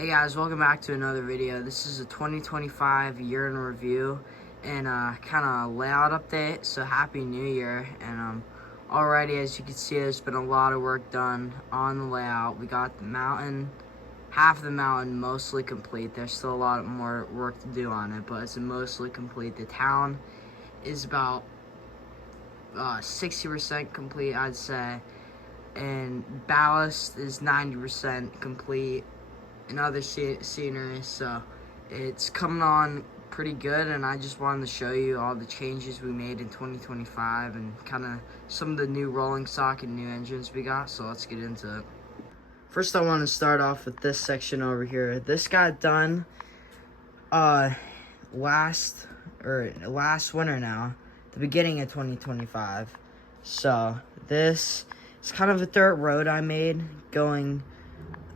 Hey guys, welcome back to another video. This is a 2025 year in review and kind of layout update. So happy new year. And already, as you can see, there's been a lot of work done on the layout. We got the mountain, half of the mountain mostly complete. There's still a lot more work to do on it, but it's mostly complete. The town is about 60% complete, I'd say, and ballast is 90% complete and other scenery, so it's coming on pretty good. And I just wanted to show you all the changes we made in 2025 and kind of some of the new rolling stock and new engines we got. So let's get into it. First, I want to start off with this section over here. This got done last winter now, the beginning of 2025. So this is kind of a dirt road I made going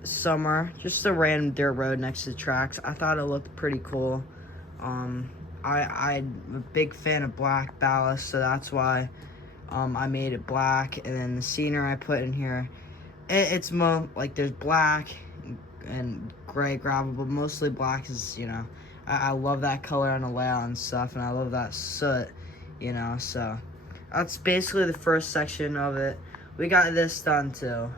somewhere, just a random dirt road next to the tracks. I thought it looked pretty cool. I'm a big fan of black ballast, so that's why I made it black. And then the scenery I put in here, it's more like there's black and gray gravel, but mostly black is, I love that color on the layout and stuff, and I love that soot, so that's basically the first section of it. We got this done too.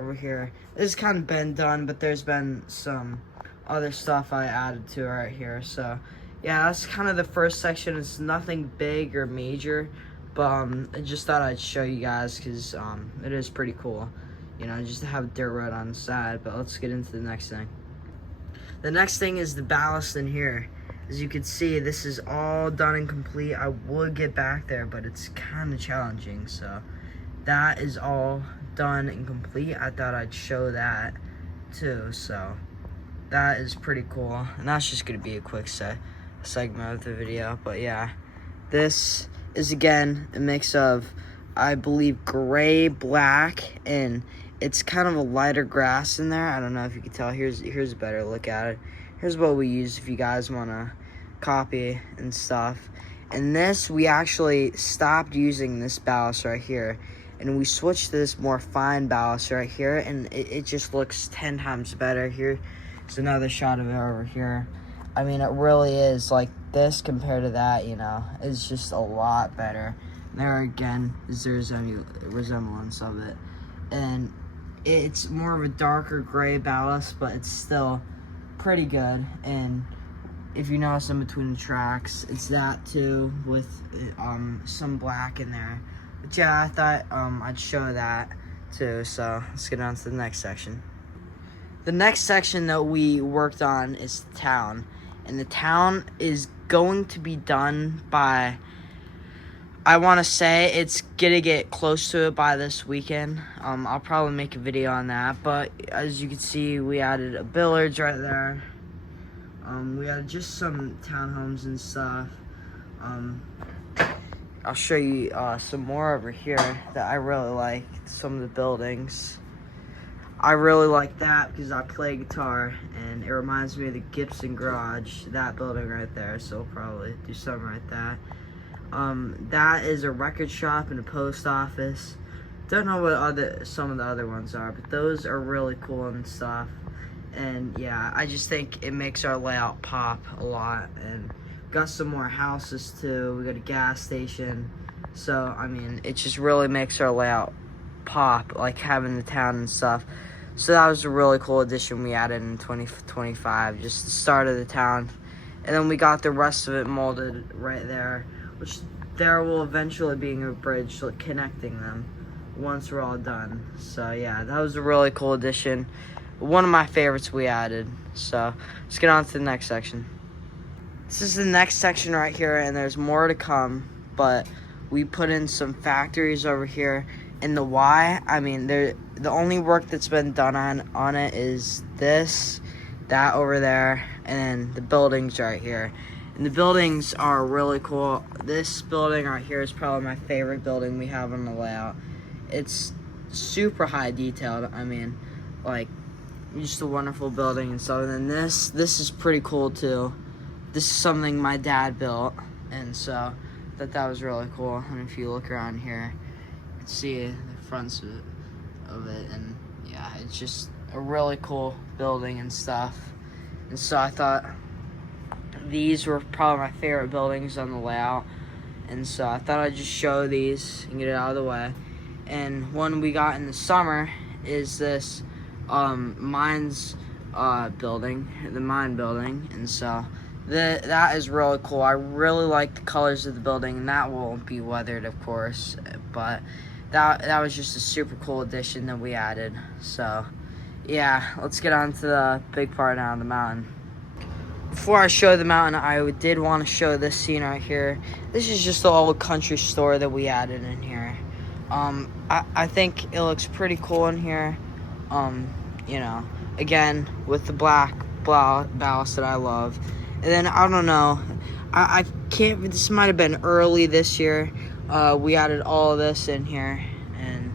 Over here, this has kind of been done, but there's been some other stuff I added to it right here. So yeah, that's kind of the first section. It's nothing big or major, but I just thought I'd show you guys because it is pretty cool, just to have a dirt road on the side. But let's get into the next thing. The next thing is the ballast in here. As you can see, this is all done and complete. I would get back there, but it's kind of challenging. So that is all done and complete. I thought I'd show that too, so that is pretty cool. And that's just gonna be a quick segment of the video. But yeah, this is again a mix of, I believe, gray, black, and it's kind of a lighter grass in there. I don't know if you can tell. Here's a better look at it. Here's what we use if you guys want to copy and stuff. And this, we actually stopped using this ballast right here, and we switched to this more fine ballast right here, and it just looks 10 times better. Here's another shot of it over here. I mean, it really is like this compared to that, it's just a lot better. There again is the resemblance of it. And it's more of a darker gray ballast, but it's still pretty good. And if you notice in between the tracks, it's that too, with some black in there. But yeah, I thought I'd show that too. So let's get on to the next section. The next section that we worked on is the town. And the town is going to be done by, I want to say it's going to get close to it by this weekend. I'll probably make a video on that. But as you can see, we added a billiards right there. We added just some townhomes and stuff. I'll show you some more over here that I really like. Some of the buildings. I really like that because I play guitar, and it reminds me of the Gibson Garage, that building right there. So we'll probably do something like that. That is a record shop and a post office. Don't know what some of the other ones are, but those are really cool and stuff. And yeah, I just think it makes our layout pop a lot. And got some more houses too. We got a gas station. So I mean, it just really makes our layout pop, like having the town and stuff. So that was a really cool addition we added in 2025, just the start of the town. And then we got the rest of it molded right there, which there will eventually be a bridge connecting them once we're all done. So yeah, that was a really cool addition. One of my favorites we added. So let's get on to the next section. This is the next section right here, and there's more to come, but we put in some factories over here. And the Y, I mean, the only work that's been done on it is this, that over there, and then the buildings right here. And the buildings are really cool. This building right here is probably my favorite building we have on the layout. It's super high detailed. I mean, like, just a wonderful building and stuff. And then this is pretty cool too. This is something my dad built, and so I thought that was really cool. And if you look around here, you can see the fronts of it, and yeah, it's just a really cool building and stuff. And so I thought these were probably my favorite buildings on the layout. And so I thought I'd just show these and get it out of the way. And one we got in the summer is this mines building, the mine building. And so that is really cool. I really like the colors of the building, and that won't be weathered, of course. But that was just a super cool addition that we added. So yeah, let's get on to the big part now, the mountain. Before I show the mountain, I did want to show this scene right here. This is just the old country store that we added in here. I think it looks pretty cool in here. You know, again, with the black ballast that I love. And then, I don't know, I can't, this might have been early this year. We added all of this in here, and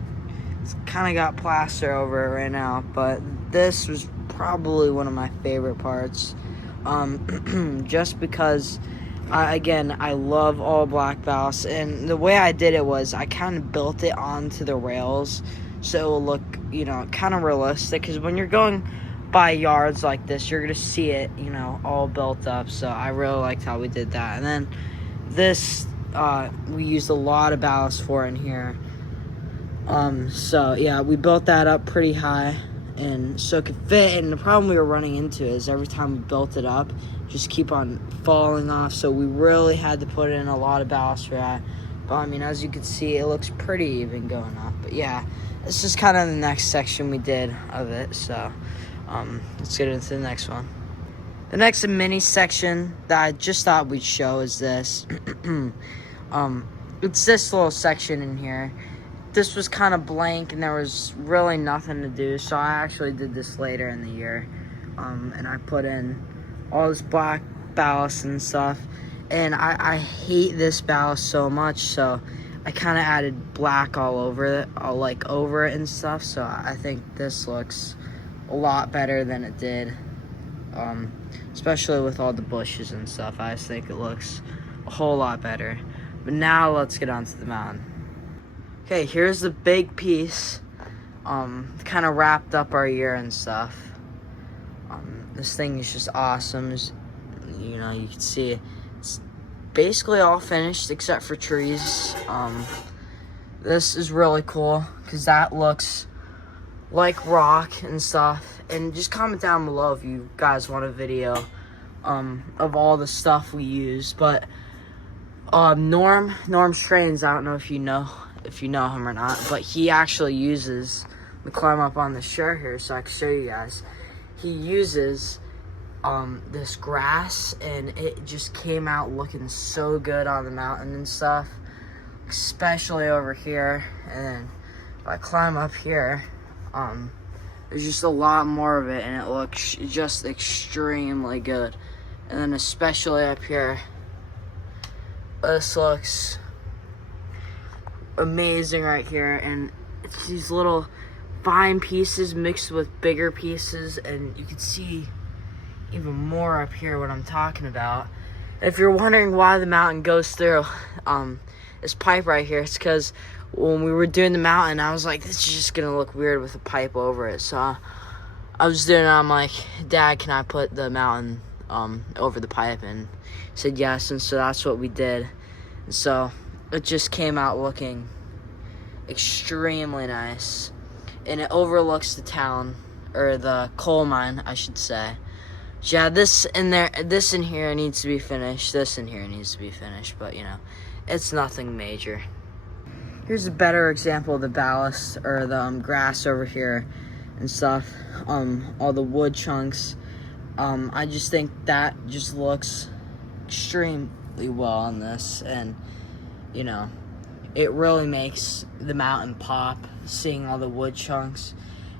it's kind of got plaster over it right now, but this was probably one of my favorite parts. Just because, I love all black ballast, and the way I did it was I kind of built it onto the rails so it will look, you know, kind of realistic, because when you're going by yards like this, you're going to see it, you know, all built up. So I really liked how we did that. And then this, we used a lot of ballast for in here. So yeah, we built that up pretty high, and so it could fit. And the problem we were running into is every time we built it up, just keep on falling off. So we really had to put in a lot of ballast for that. But I mean, as you can see, it looks pretty even going up. But yeah, this is kind of the next section we did of it. So let's get into the next one. The next mini section that I just thought we'd show is this. It's this little section in here. This was kind of blank and there was really nothing to do, so I actually did this later in the year. And I put in all this black ballast and stuff. And I hate this ballast so much, so I kind of added black all over it, over it and stuff. So I think this looks a lot better than it did, especially with all the bushes and stuff. I just think it looks a whole lot better. But now let's get on to the mountain. Okay, here's the big piece. Kind of wrapped up our year and stuff. This thing is just awesome. You know, you can see it's basically all finished except for trees. This is really cool because that looks like rock and stuff. And just comment down below if you guys want a video of all the stuff we use. But Norm Strains, I don't know if you know him or not, but he actually uses, let me climb up on this chair here so I can show you guys. He uses this grass, and it just came out looking so good on the mountain and stuff, especially over here. And then if I climb up here, there's just a lot more of it, and it looks just extremely good. And then especially up here, this looks amazing right here. And it's these little fine pieces mixed with bigger pieces, and you can see even more up here what I'm talking about. If you're wondering why the mountain goes through this pipe right here, it's because when we were doing the mountain, I was like, this is just gonna look weird with a pipe over it. So I was doing it, I'm like, Dad, can I put the mountain over the pipe? And he said yes, and so that's what we did. And so it just came out looking extremely nice, and it overlooks the town, or the coal mine, I should say. Yeah, this in here needs to be finished. This in here needs to be finished, but you know, it's nothing major. Here's a better example of the ballast, or the grass over here and stuff. All the wood chunks. I just think that just looks extremely well on this, and you know, it really makes the mountain pop, seeing all the wood chunks.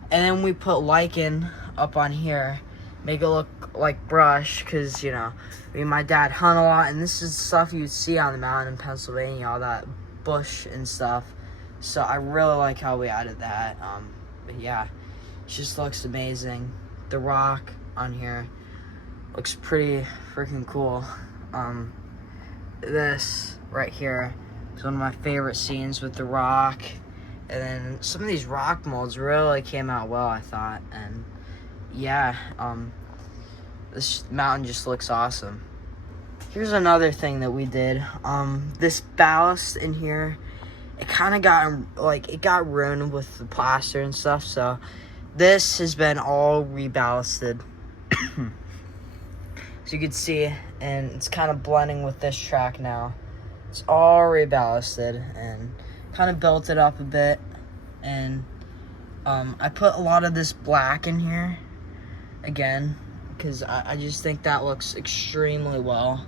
And then we put lichen up on here, make it look like brush, because, you know, me and my dad hunt a lot, and this is stuff you'd see on the mountain in Pennsylvania, all that bush and stuff. So I really like how we added that. But yeah, it just looks amazing. The rock on here looks pretty freaking cool. This right here is one of my favorite scenes with the rock And then some of these rock molds really came out well, I thought. And yeah, this mountain just looks awesome. Here's another thing that we did. This ballast in here, it kind of got ruined with the plaster and stuff. So this has been all reballasted. So you can see, and it's kind of blending with this track now. It's all reballasted and kind of built it up a bit. And I put a lot of this black in here again because I just think that looks extremely well,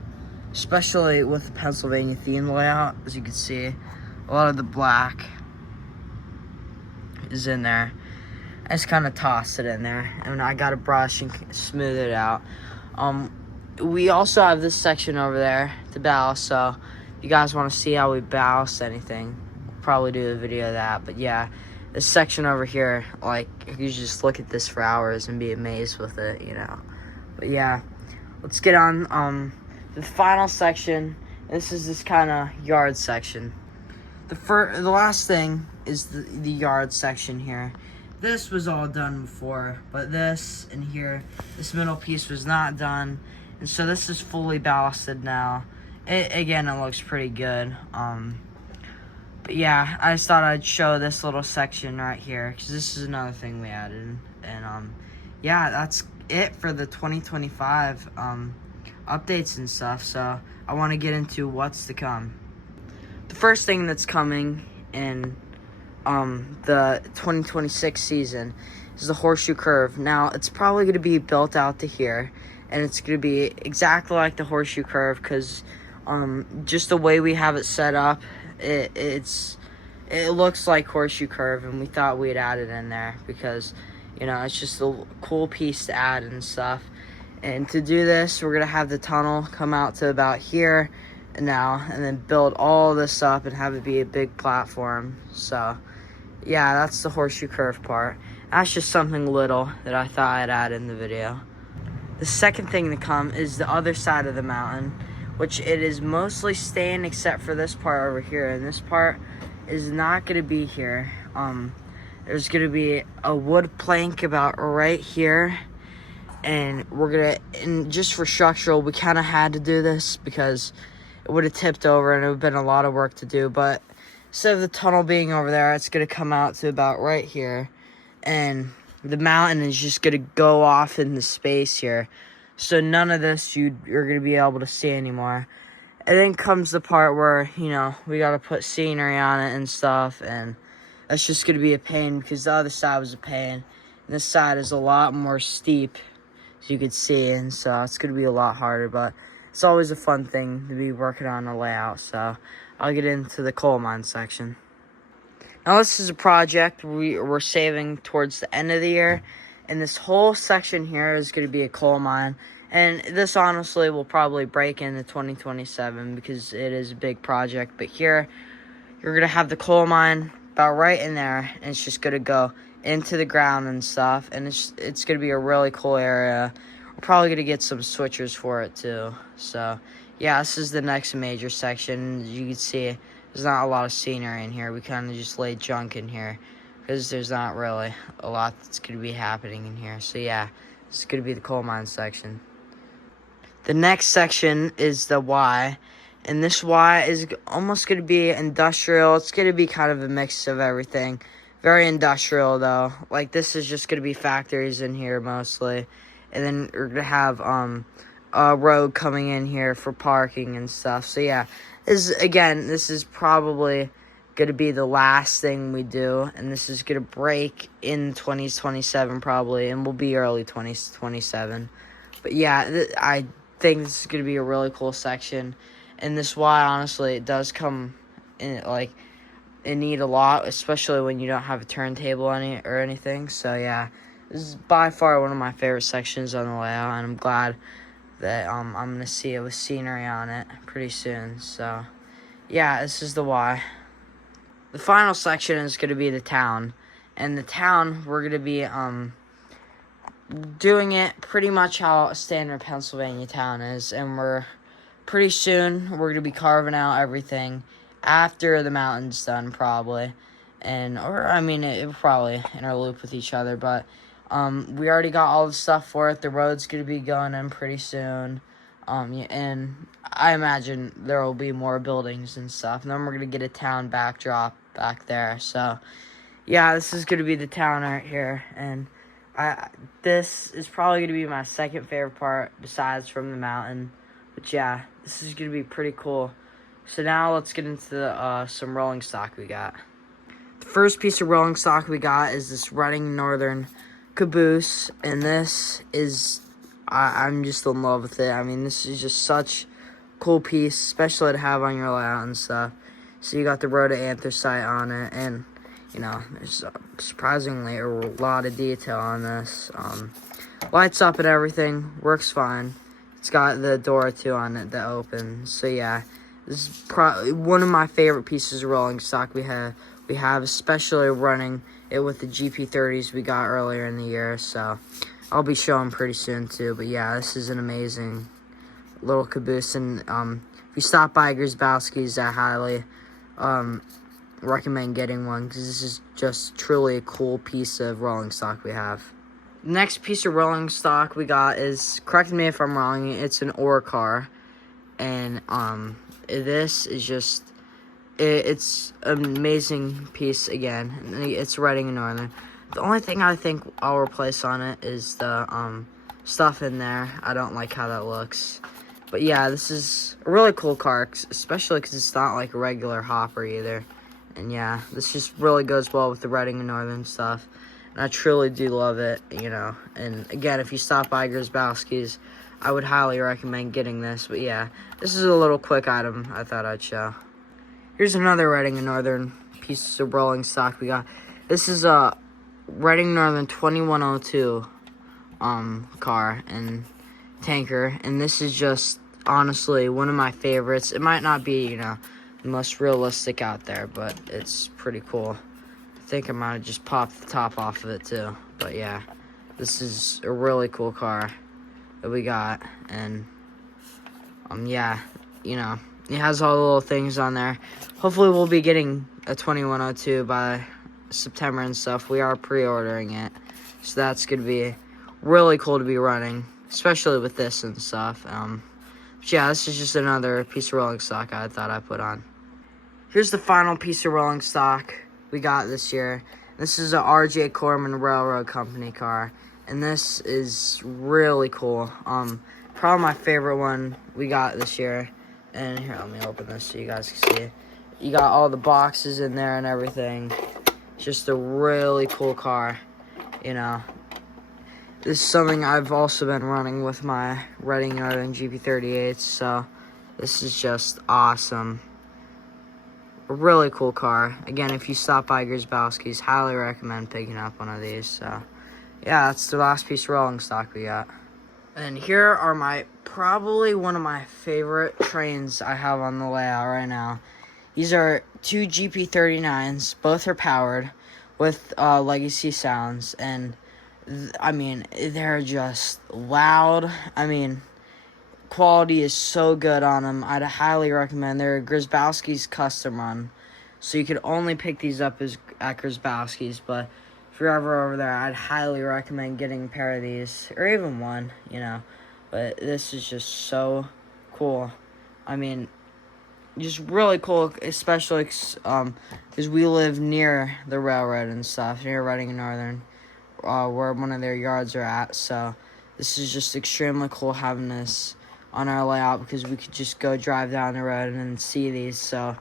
especially with the Pennsylvania theme layout. As you can see, a lot of the black is in there. I just kind of tossed it in there, and I got a brush and smooth it out. We also have this section over there to ballast, so if you guys want to see how we ballast anything, we'll probably do a video of that. But yeah, this section over here, like, you can just look at this for hours and be amazed with it, you know. But yeah, let's get on to the final section. This is this kind of yard section. The last thing is the yard section here. This was all done before, but this in here, this middle piece was not done. And so this is fully ballasted now. Again, it looks pretty good. But yeah, I just thought I'd show this little section right here, because this is another thing we added. And yeah, that's it for the 2025 updates and stuff. So I want to get into what's to come. The first thing that's coming in the 2026 season is the horseshoe curve. Now, it's probably going to be built out to here, and it's going to be exactly like the horseshoe curve, because just the way we have it set up, it looks like horseshoe curve, and we thought we'd add it in there because, you know, it's just a cool piece to add and stuff. And to do this, we're going to have the tunnel come out to about here now, and then build all this up and have it be a big platform. So yeah, that's the horseshoe curve part. That's just something little that I thought I'd add in the video. The second thing to come is the other side of the mountain, which it is mostly staying except for this part over here. And this part is not going to be here. There's going to be a wood plank about right here. And and just for structural, we kind of had to do this because it would have tipped over and it would have been a lot of work to do. But instead of the tunnel being over there, it's going to come out to about right here. And the mountain is just going to go off in the space here. So none of this you're going to be able to see anymore. And then comes the part where, you know, we got to put scenery on it and stuff. And that's just going to be a pain because the other side was a pain. And this side is a lot more steep, as you could see. And so it's going to be a lot harder. But it's always a fun thing to be working on a layout. So I'll get into the coal mine section. Now, this is a project we're saving towards the end of the year, and this whole section here is going to be a coal mine, and this honestly will probably break into 2027 because it is a big project. But here, you're going to have the coal mine about right in there, and it's just going to go into the ground and stuff, and it's going to be a really cool area. We're probably going to get some switchers for it too. So yeah, this is the next major section. As you can see, there's not a lot of scenery in here. We kind of just laid junk in here because there's not really a lot that's going to be happening in here. So yeah, this is going to be the coal mine section. The next section is the Y, and this Y is almost going to be industrial. It's going to be kind of a mix of everything. Very industrial though. Like, this is just going to be factories in here mostly. And then we're going to have a road coming in here for parking and stuff. So yeah, this is probably going to be the last thing we do, and this is going to break in 2027 probably, and we'll be early 2027. But yeah, I think this is going to be a really cool section, and this Y, honestly, it does come in, like, in need a lot, especially when you don't have a turntable or anything. So yeah, this is by far one of my favorite sections on the layout, and I'm glad that I'm going to see it with scenery on it pretty soon. So yeah, this is the Y. The final section is going to be the town. And the town, we're going to be doing it pretty much how a standard Pennsylvania town is. And pretty soon, we're going to be carving out everything after the mountain's done, probably. or I mean, it probably interloop with each other, but we already got all the stuff for it. The road's gonna be going in pretty soon, and I imagine there will be more buildings and stuff. And then we're gonna get a town backdrop back there. So yeah, this is gonna be the town right here, and this is probably gonna be my second favorite part besides from the mountain. But yeah, this is gonna be pretty cool. So now let's get into some rolling stock we got. The first piece of rolling stock we got is this Reading Northern caboose, and this is, I'm just in love with it. I mean, this is just such a cool piece, especially to have on your layout and stuff. So you got the road to anthracite on it, and you know, there's surprisingly a lot of detail on this. Lights up and everything, works fine. It's got the door or two on it that opens. So yeah, this is probably one of my favorite pieces of rolling stock we have. Especially running it with the GP30s we got earlier in the year. So I'll be showing pretty soon too. But yeah, this is an amazing little caboose. And if you stop by Grzybowski's, I highly recommend getting one, because this is just truly a cool piece of rolling stock we have. The next piece of rolling stock we got is, correct me if I'm wrong, it's an ore car. And this is just, it's an amazing piece again. It's Reading Northern. The only thing I think I'll replace on it is the stuff in there. I don't like how that looks. But yeah, this is a really cool car, especially because it's not like a regular hopper either. And yeah, this just really goes well with the Reading Northern stuff. And I truly do love it, you know. And again, if you stop by Grzybowski's, I would highly recommend getting this. But yeah, this is a little quick item I thought I'd show. Here's another Reading Northern piece of rolling stock we got. This is a Reading Northern 2102 car and tanker. And this is just, honestly, one of my favorites. It might not be, you know, the most realistic out there, but it's pretty cool. I think I might have just popped the top off of it too. But yeah, this is a really cool car that we got. And yeah, you know, it has all the little things on there. Hopefully we'll be getting a 2102 by September and stuff. We are pre-ordering it, so that's gonna be really cool to be running, especially with this and stuff. But yeah, this is just another piece of rolling stock I thought I'd put on. Here's the final piece of rolling stock we got this year. This is a R.J. Corman Railroad Company car, and this is really cool. Probably my favorite one we got this year. And here, let me open this so you guys can see it. You got all the boxes in there and everything. Just a really cool car, you know. This is something I've also been running with my Reading Northern GP38s, so this is just awesome. A really cool car. Again, if you stop by Grzybowski's, highly recommend picking up one of these. So yeah, that's the last piece of rolling stock we got. And here are probably one of my favorite trains I have on the layout right now. These are two GP39s. Both are powered with Legacy sounds. And, I mean, they're just loud. I mean, quality is so good on them. I'd highly recommend. They're Grzybowski's custom run. So you could only pick these up at Grzybowski's. But if you're ever over there, I'd highly recommend getting a pair of these, or even one, you know. But this is just so cool. I mean, just really cool, especially because we live near the railroad and stuff, near Reading Northern, where one of their yards are at. So this is just extremely cool having this on our layout, because we could just go drive down the road and then see these. So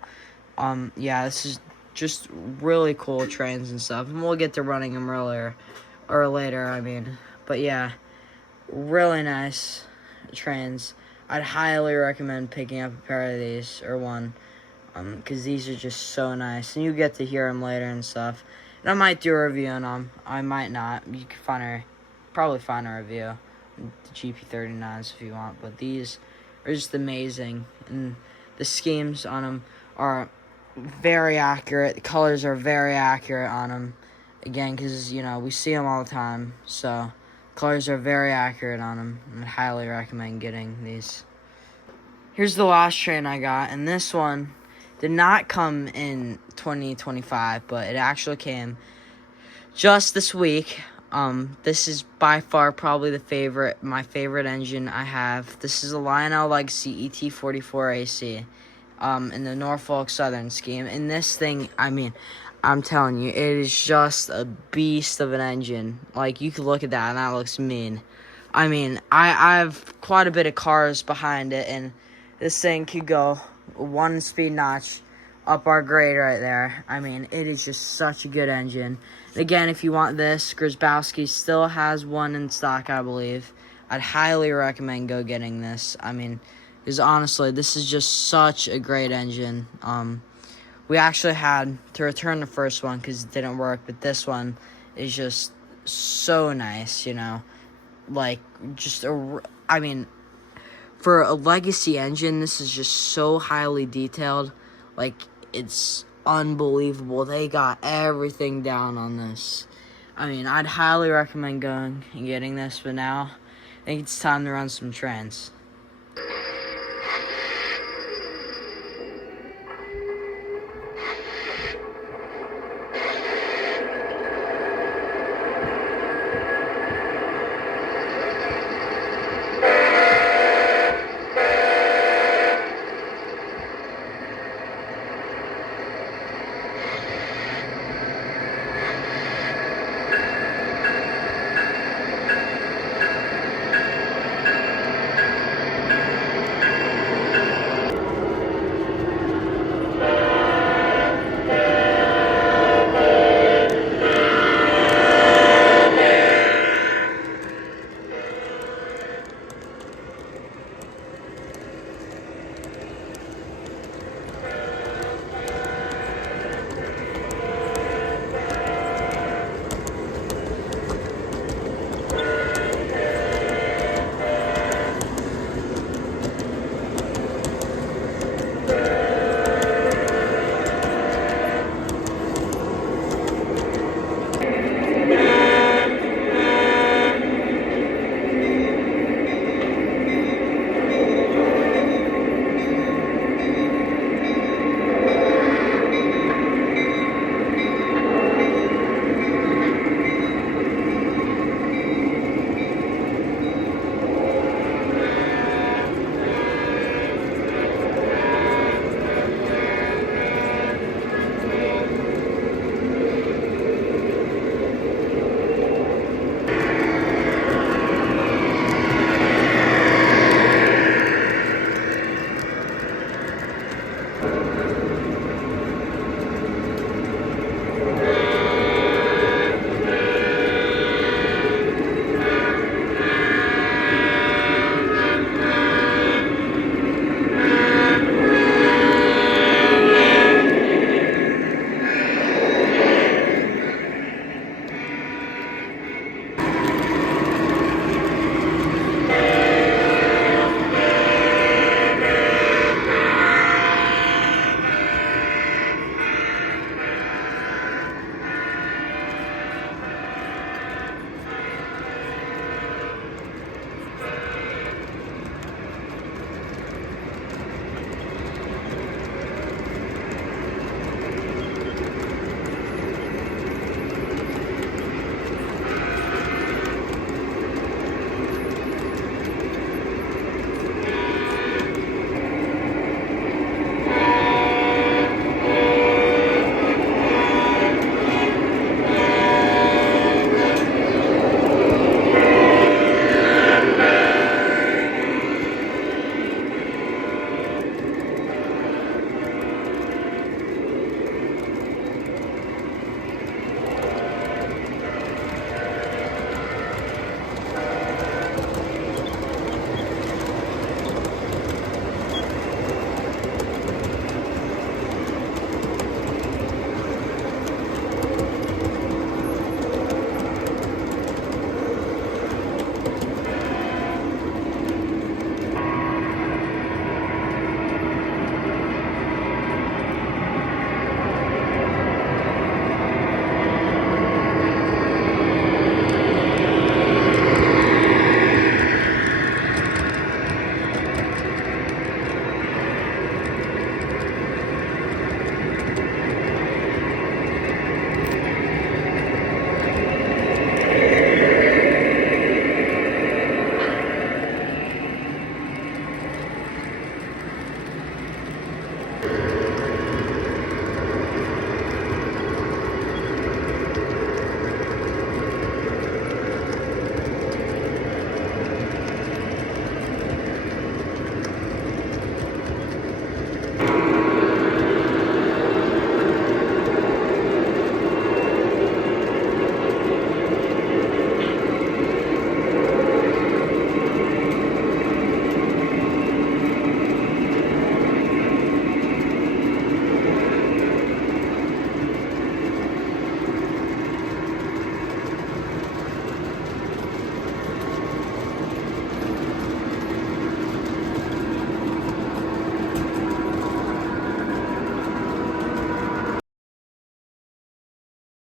yeah, this is just really cool trains and stuff, and we'll get to running them earlier or later, I mean. But yeah, really nice trains. I'd highly recommend picking up a pair of these, or one, because these are just so nice, and you get to hear them later and stuff. And I might do a review on them. I might not. You can probably find a review on the GP39s if you want, but these are just amazing, and the schemes on them are very accurate. The colors are very accurate on them, again, because, you know, we see them all the time. So colors are very accurate on them, and I highly recommend getting these. Here's the last train I got, and this one did not come in 2025, but it actually came just this week. This is by far probably my favorite engine I have. This is a Lionel Legacy ET44 AC, in the Norfolk Southern scheme. And this thing, I mean, I'm telling you, it is just a beast of an engine. Like, you could look at that and that looks mean. I mean, I have quite a bit of cars behind it, and this thing could go one speed notch up our grade right there. I mean, it is just such a good engine. Again, if you want this, Grzbowski still has one in stock, I believe. I'd highly recommend go getting this. I mean, because honestly, this is just such a great engine. We actually had to return the first one because it didn't work, but this one is just so nice, you know. Like, I mean, for a legacy engine, this is just so highly detailed. Like, it's unbelievable. They got everything down on this. I mean, I'd highly recommend going and getting this, but now I think it's time to run some trends.